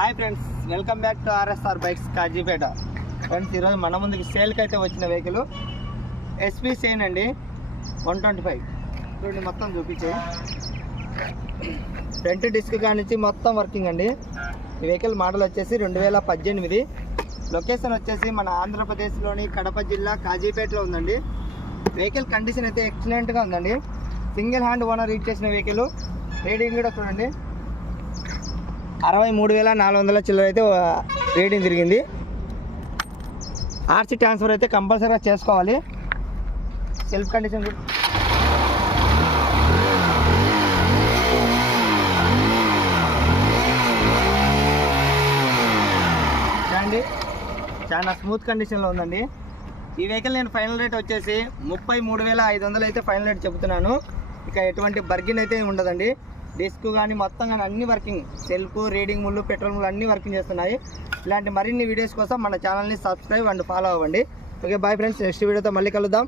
Hi friends, welcome back to RSR bikes Kazipet. Friends, ఈరోజు మన ముందుకి సేల్కి అయితే వచ్చిన వెహికల్ ఎస్పీ షైన్ అండి 125. చూడండి, మొత్తం చూపించే ఫ్రంట్ డిస్క్ కానించి మొత్తం వర్కింగ్ అండి. ఈ వెహికల్ మోడల్ వచ్చేసి 2018. లొకేషన్ వచ్చేసి మన ఆంధ్రప్రదేశ్లోని కడప జిల్లా కాజీపేటలో ఉందండి. వెహికల్ కండిషన్ అయితే ఎక్సలెంట్గా ఉందండి. సింగిల్ హ్యాండ్ ఓనర్ యూజ్ చేసిన వెహికల్. రీడింగ్ కూడా చూడండి, 63,400 చిల్లర అయితే రీడింగ్ తిరిగింది. ఆర్సీ ట్రాన్స్ఫర్ అయితే కంపల్సరీగా చేసుకోవాలి. సెల్ఫ్ కండిషన్ చూడండి, చాలా స్మూత్ కండిషన్లో ఉందండి. ఈ వెహికల్ నేను ఫైనల్ రేట్ వచ్చేసి 33,500 అయితే ఫైనల్ రేట్ చెబుతున్నాను. ఇక ఎటువంటి బర్గిన్ అయితే ఉండదండి. డిస్క్ కానీ మొత్తం కానీ అన్ని వర్కింగ్, సెల్ఫ్, రీడింగ్ ముళ్ళు, పెట్రోల్ ముళ్ళు అన్నీ వర్కింగ్ చేస్తున్నాయి. ఇలాంటి మరిన్ని వీడియోస్ కోసం మన ఛానల్ని సబ్స్క్రైబ్ అండ్ ఫాలో అవ్వండి. ఓకే, బాయ్ ఫ్రెండ్స్, నెక్స్ట్ వీడియోతో మళ్ళీ కలుద్దాం.